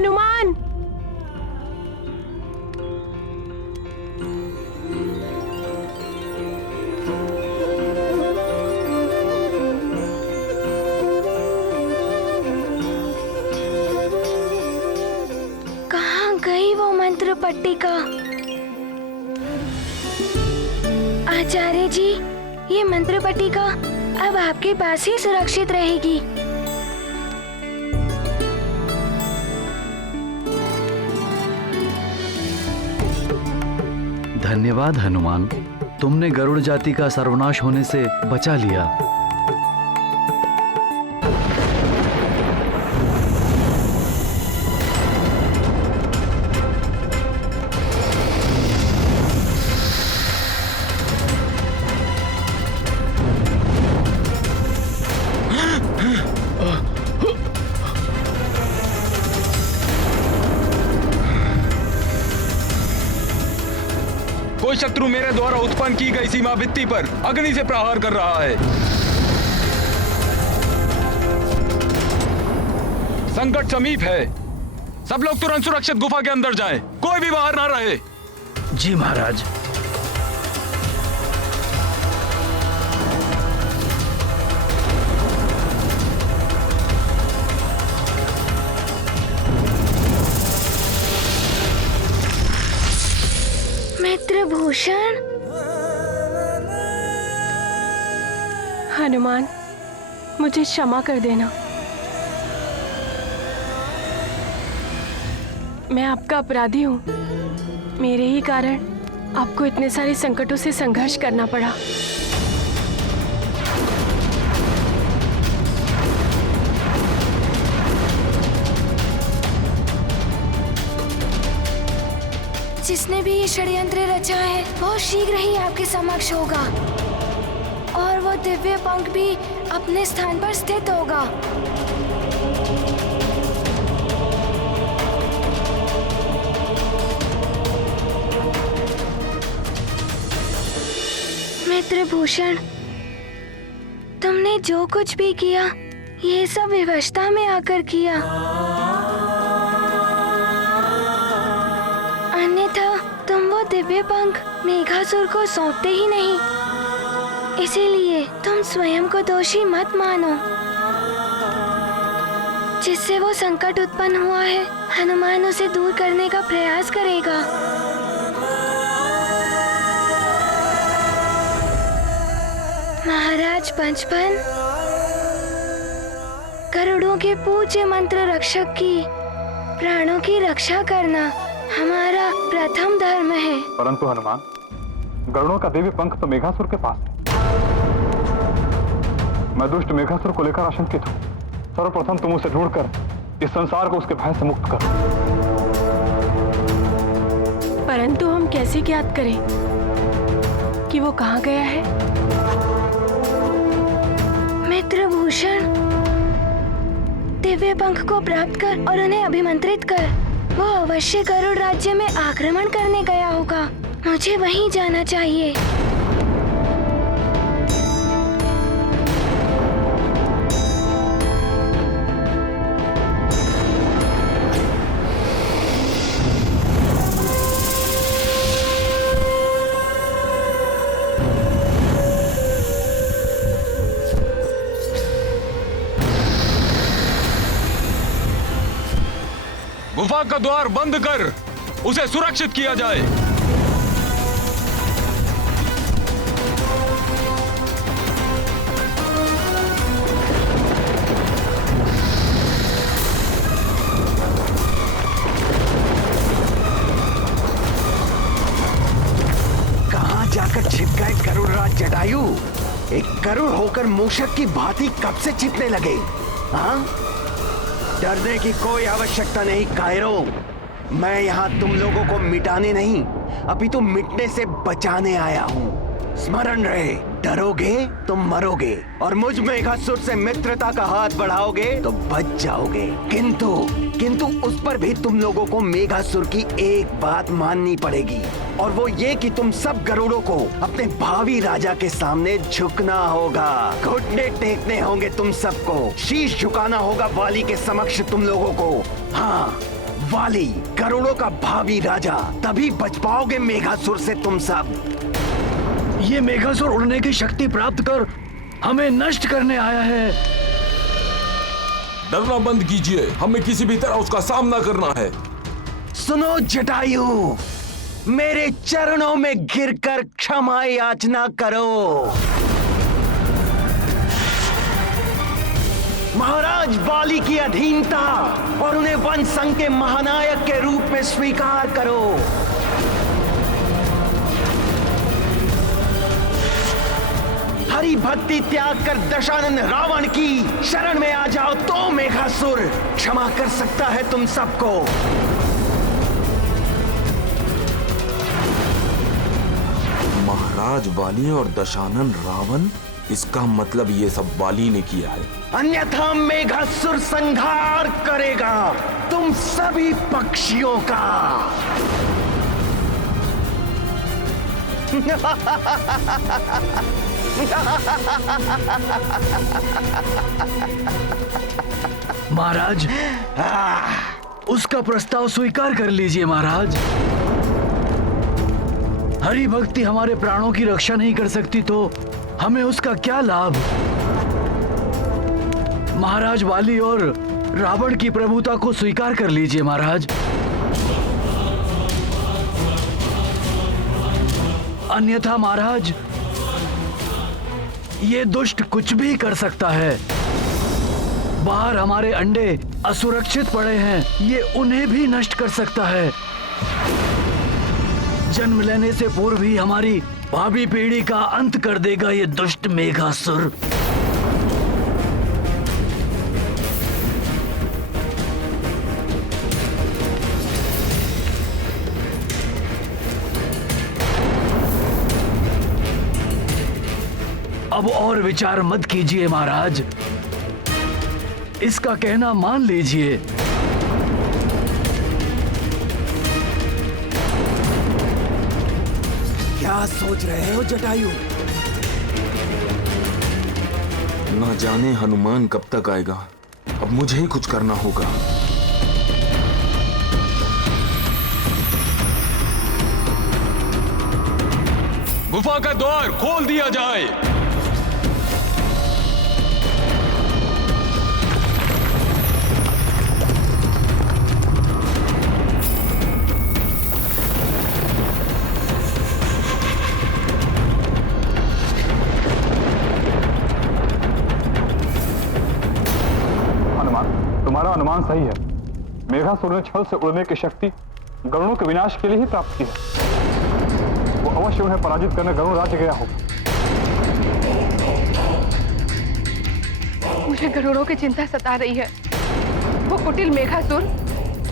हनुमान! कहाँ गई वो मंत्र पट्टिका? आचार्य जी, ये मंत्र पट्टिका अब आपके पास ही सुरक्षित रहेगी। धन्यवाद हनुमान, तुमने गरुड़ जाति का सर्वनाश होने से बचा लिया। कोई शत्रु मेरे द्वारा उत्पन्न की गई सीमा भित्ति पर अग्नि से प्रहार कर रहा है। संकट समीप है। सब लोग तुरंत सुरक्षित गुफा के अंदर जाएं। कोई भी बाहर ना रहे। जी महाराज। मित्रभूषण। हनुमान, मुझे क्षमा कर देना। मैं आपका अपराधी हूँ। मेरे ही कारण आपको इतने सारे संकटों से संघर्ष करना पड़ा। जिसने भी ये षड्यंत्र रचा है वो शीघ्र ही आपके समक्ष होगा और वो दिव्य पंख भी अपने स्थान पर स्थित होगा। मित्रभूषण, तुमने जो कुछ भी किया ये सब विवशता में आकर किया। अन्यथा तुम वो दिव्य पंख मेघासुर को सौंपते ही नहीं। इसीलिए तुम स्वयं को दोषी मत मानो। जिससे वो संकट उत्पन्न हुआ है, हनुमान उसे दूर करने का प्रयास करेगा। महाराज पंचपन, करोड़ों के पूज्य मंत्र रक्षक की प्राणों की रक्षा करना हमारा प्रथम धर्म है। परंतु हनुमान, गरुड़ों का देवी पंख तो मेघासुर के पास है। मैं दुष्ट मेघासुर को लेकर आशंकित हूँ। सर्वप्रथम तुम उसे ढूंढकर इस संसार को उसके भय से मुक्त करो। परंतु हम कैसे ज्ञात करें कि वो कहाँ गया है? मित्रभूषण, दिव्य पंख को प्राप्त कर और उन्हें अभिमंत्रित कर। वो अवश्य गरुड़ राज्य में आक्रमण करने गया होगा। मुझे वहीं जाना चाहिए। गुफा का द्वार बंद कर उसे सुरक्षित किया जाए। कहां जाकर छिप गए गरुड़राज जटायु? एक गरुड़ होकर मूषक की भांति कब से छिपने लगे? हाँ? डरने की कोई आवश्यकता नहीं कायरों। मैं यहाँ तुम लोगों को मिटाने नहीं, अपितु मिटने से बचाने आया हूँ। स्मरण रहे, डरोगे तो मरोगे और मुझ मेघासुर से मित्रता का हाथ बढ़ाओगे तो बच जाओगे। किंतु उस पर भी तुम लोगों को मेघासुर की एक बात माननी पड़ेगी, और वो ये कि तुम सब गरुड़ों को अपने भावी राजा के सामने झुकना होगा। घुटने टेकने होंगे तुम सबको, शीश झुकाना होगा वाली के समक्ष तुम लोगों को। हाँ, वाली, करोड़ों का भावी राजा, तभी बच पाओगे मेघासुर से तुम सब। ये मेघासुर उड़ने की शक्ति प्राप्त कर हमें नष्ट करने आया है। डरना बंद कीजिए, हमें किसी भी तरह उसका सामना करना है। सुनो जटायु, मेरे चरणों में गिरकर क्षमा याचना करो। महाराज बाली की अधीनता और उन्हें वन संघ के महानायक के रूप में स्वीकार करो। हरि भक्ति त्याग कर दशानन रावण की शरण में आ जाओ तो मेघासुर क्षमा कर सकता है तुम सबको। महाराज बाली और दशानन रावण, इसका मतलब ये सब बाली ने किया है। अन्यथा मेघासुर संहार करेगा तुम सभी पक्षियों का। महाराज, उसका प्रस्ताव स्वीकार कर लीजिए महाराज। हरि भक्ति हमारे प्राणों की रक्षा नहीं कर सकती तो हमें उसका क्या लाभ। महाराज बाली और रावण की प्रभुता को स्वीकार कर लीजिए महाराज। अन्यथा महाराज, ये दुष्ट कुछ भी कर सकता है। बाहर हमारे अंडे असुरक्षित पड़े हैं, ये उन्हें भी नष्ट कर सकता है। जन्म लेने से पूर्व ही हमारी भावी पीढ़ी का अंत कर देगा ये दुष्ट मेघासुर। अब और विचार मत कीजिए महाराज, इसका कहना मान लीजिए। क्या सोच रहे हो जटायु? ना जाने हनुमान कब तक आएगा, अब मुझे ही कुछ करना होगा। गुफा का द्वार खोल दिया जाए। तुम्हारा अनुमान सही है। मेघासुर ने छल से उड़ने की शक्ति गरुड़ों के विनाश के लिए ही प्राप्त की है। वो अवश्य उन्हें पराजित करने गरुड़ राज्य गया होगा। मुझे गरुड़ों की चिंता सता रही है। वो कुटिल मेघासुर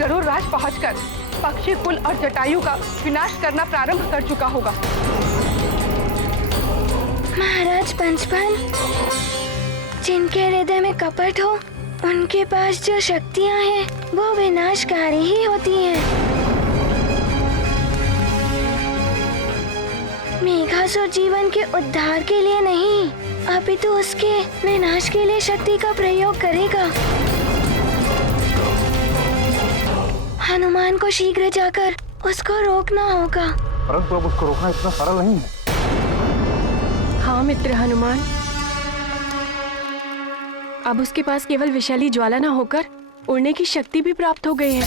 गरुड़ राज पहुंचकर पक्षी कुल और जटायु का विनाश करना प्रारंभ कर चुका होगा। महाराज पंचपन, जिनके हृदय में कपट हो, उनके पास जो शक्तियां हैं वो विनाशकारी ही होती हैं। मेघासुर जीवन के उद्धार के लिए नहीं, अपितु उसके विनाश के लिए शक्ति का प्रयोग करेगा। हनुमान को शीघ्र जाकर उसको रोकना होगा। परंतु अब उसको रोकना इतना सरल नहीं है। हाँ मित्र हनुमान, अब उसके पास केवल विशाली ज्वाला न होकर उड़ने की शक्ति भी प्राप्त हो गई है।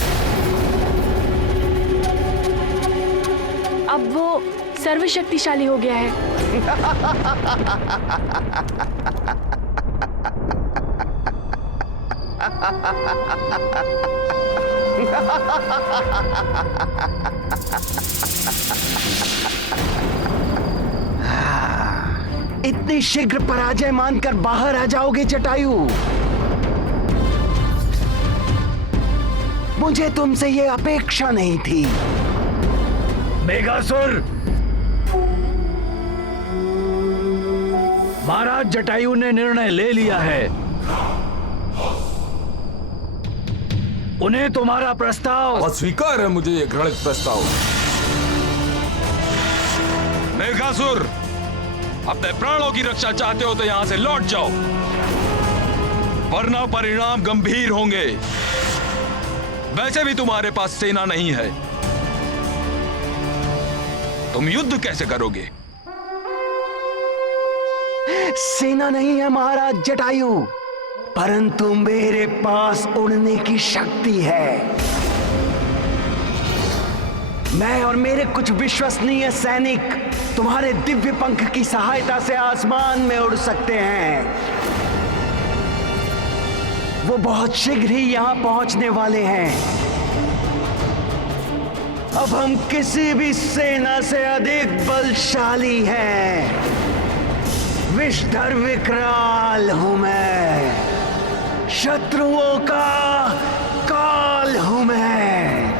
अब वो सर्वशक्तिशाली हो गया है। इतनी शीघ्र पराजय मानकर बाहर आ जाओगे जटायु? मुझे तुमसे ये अपेक्षा नहीं थी। मेघासुर, महाराज जटायु ने निर्णय ले लिया है। उन्हें तुम्हारा प्रस्ताव अस्वीकार है। मुझे ये घृणित प्रस्ताव। मेघासुर, अपने प्राणों की रक्षा चाहते हो तो यहां से लौट जाओ, वरना परिणाम गंभीर होंगे। वैसे भी तुम्हारे पास सेना नहीं है, तुम युद्ध कैसे करोगे? सेना नहीं है महाराज जटायु, परंतु मेरे पास उड़ने की शक्ति है। मैं और मेरे कुछ विश्वसनीय सैनिक तुम्हारे दिव्य पंख की सहायता से आसमान में उड़ सकते हैं। वो बहुत शीघ्र ही यहां पहुंचने वाले हैं। अब हम किसी भी सेना से अधिक बलशाली हैं। विषधर विकराल हूं मैं, शत्रुओं का काल हूं मैं।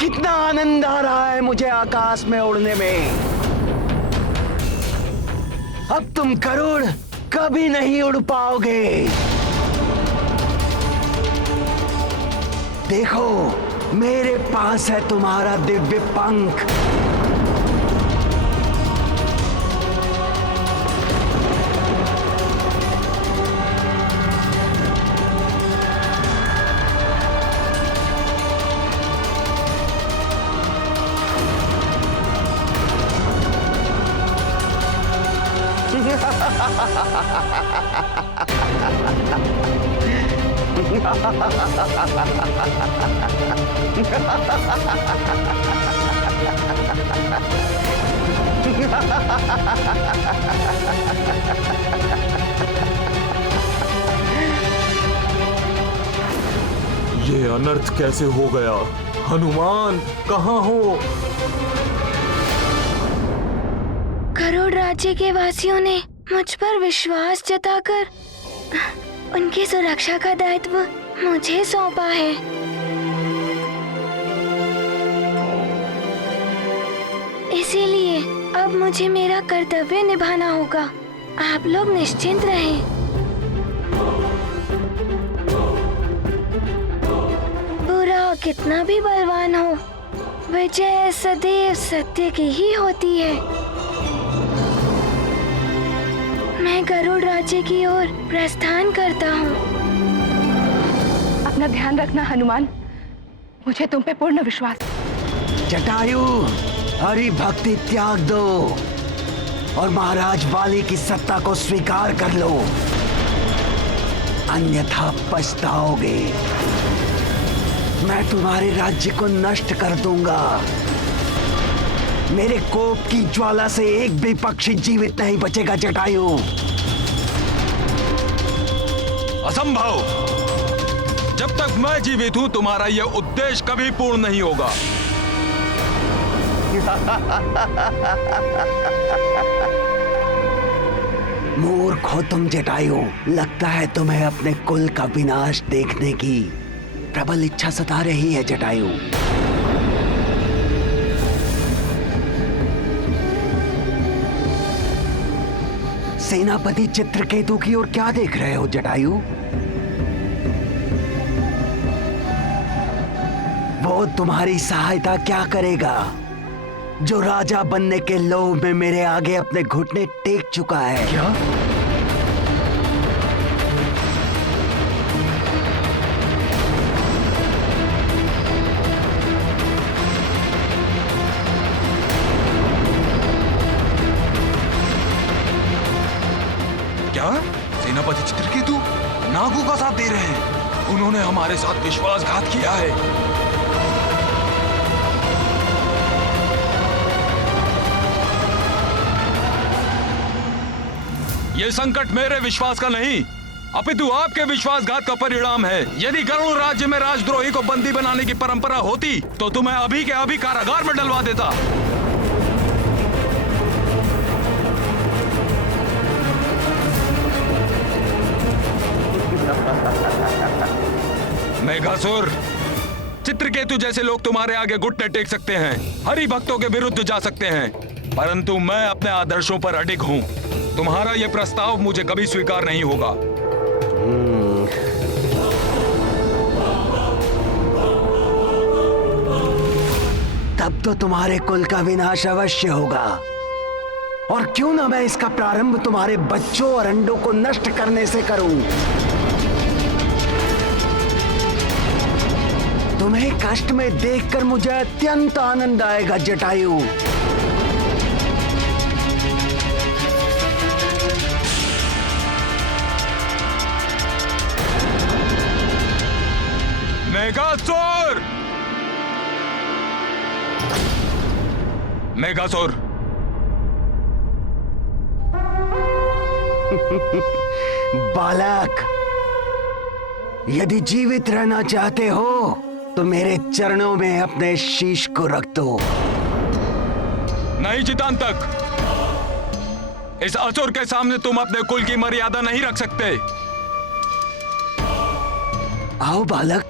कितना आनंद आ रहा है मुझे आकाश में उड़ने में। अब तुम गरुड़ कभी नहीं उड़ पाओगे। देखो, मेरे पास है तुम्हारा दिव्य पंख। ये अनर्थ कैसे हो गया? हनुमान कहाँ हो? गरुड़ राज्य के वासियों ने मुझ पर विश्वास जताकर उनकी सुरक्षा का दायित्व मुझे सौंपा है। इसीलिए अब मुझे मेरा कर्तव्य निभाना होगा। आप लोग निश्चिंत रहें। बुरा कितना भी बलवान हो, विजय सदैव सत्य की ही होती है। मैं गरुड़ राज्य की ओर प्रस्थान करता हूँ। अपना ध्यान रखना हनुमान, मुझे तुम पे पूर्ण विश्वास। जटायु, हरि भक्ति त्याग दो और महाराज वाली की सत्ता को स्वीकार कर लो, अन्यथा पछताओगे। मैं तुम्हारे राज्य को नष्ट कर दूंगा। मेरे कोप की ज्वाला से एक भी पक्षी जीवित नहीं बचेगा जटायु। असंभव! जब तक मैं जीवित हूं तुम्हारा यह उद्देश्य कभी पूर्ण नहीं होगा। मूर्ख हो तुम जटायु। लगता है तुम्हें अपने कुल का विनाश देखने की प्रबल इच्छा सता रही है जटायु। सेनापति चित्रकेतु की ओर क्या देख रहे हो जटायु? वो तुम्हारी सहायता क्या करेगा जो राजा बनने के लोभ में मेरे आगे अपने घुटने टेक चुका है? क्या? प्रजापति चित्रकेतु नागों का साथ दे रहे हैं। उन्होंने हमारे साथ विश्वासघात किया है। ये संकट मेरे विश्वास का नहीं, अपितु आपके विश्वासघात का परिणाम है। यदि गरुड़ राज्य में राजद्रोही को बंदी बनाने की परंपरा होती तो तुम्हें अभी के अभी कारागार में डलवा देता। मेघासुर, चित्रकेतु जैसे लोग तुम्हारे आगे घुटने टेक सकते हैं, हरि भक्तों के विरुद्ध जा सकते हैं, परंतु मैं अपने आदर्शों पर अडिग हूं। तुम्हारा यह प्रस्ताव मुझे कभी स्वीकार नहीं होगा। तब तो तुम्हारे कुल का विनाश अवश्य होगा। और क्यों ना मैं इसका प्रारंभ तुम्हारे बच्चों और अंडों को नष्ट करने से करूं। तुम्हें कष्ट में देखकर मुझे अत्यंत आनंद आएगा जटायु। मेघासुर! मेघासुर! बालक, यदि जीवित रहना चाहते हो तो मेरे चरणों में अपने शीश को रख दो। नहीं चितांतक, इस असुर के सामने तुम अपने कुल की मर्यादा नहीं रख सकते। आओ बालक।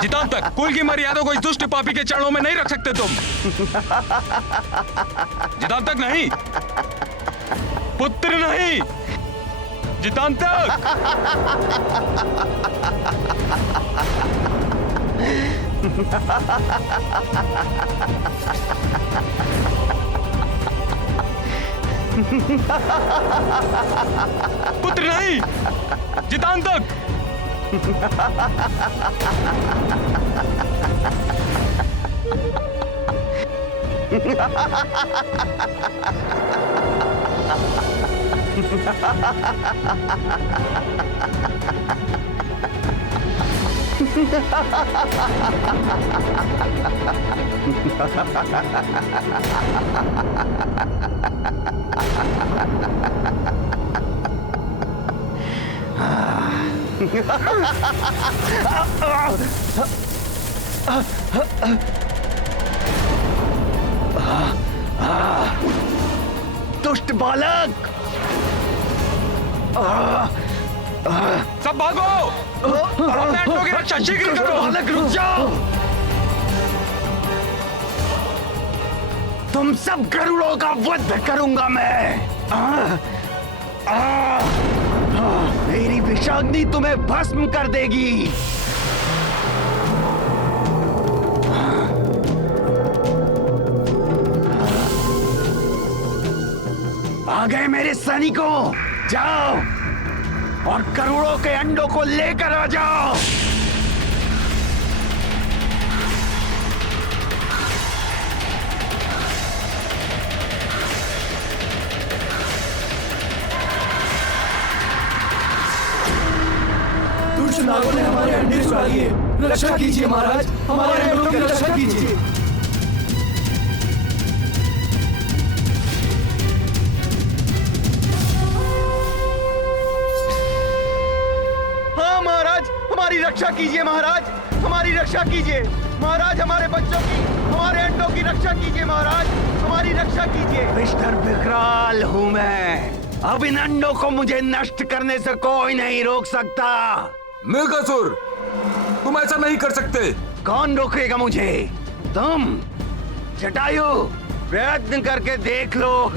चितांतक, कुल की मर्यादा को इस दुष्ट पापी के चरणों में नहीं रख सकते तुम। चितांतक नहीं, पुत्र नहीं, चितांतक। पुत्र नहीं, चितांतक। दुष्ट बालक, सब भागो! अपने अंडों की रक्षा शीघ्र करो। बालक रुक जाओ। तुम सब गरुड़ों का वध करूंगा मैं। मेरी विषाग्नि तुम्हें भस्म कर देगी। आ गए मेरे सैनिकों, जाओ और करोड़ों के अंडों को लेकर आ जाओ। दुष्ट नागों ने हमारे अंडे चुरा लिए। रक्षा कीजिए महाराज, हमारे अंडों की रक्षा कीजिए। हमारी रक्षा कीजिए महाराज, हमारी रक्षा कीजिए महाराज, हमारे बच्चों की, हमारे अंडों की रक्षा कीजिए महाराज, हमारी रक्षा कीजिए। मिस्टर विकराल हूँ मैं। अब इन अंडों को मुझे नष्ट करने से कोई नहीं रोक सकता। मेघासुर, तुम ऐसा नहीं कर सकते। कौन रोकेगा मुझे? तुम। जटायु, प्रयत्न करके देख लो।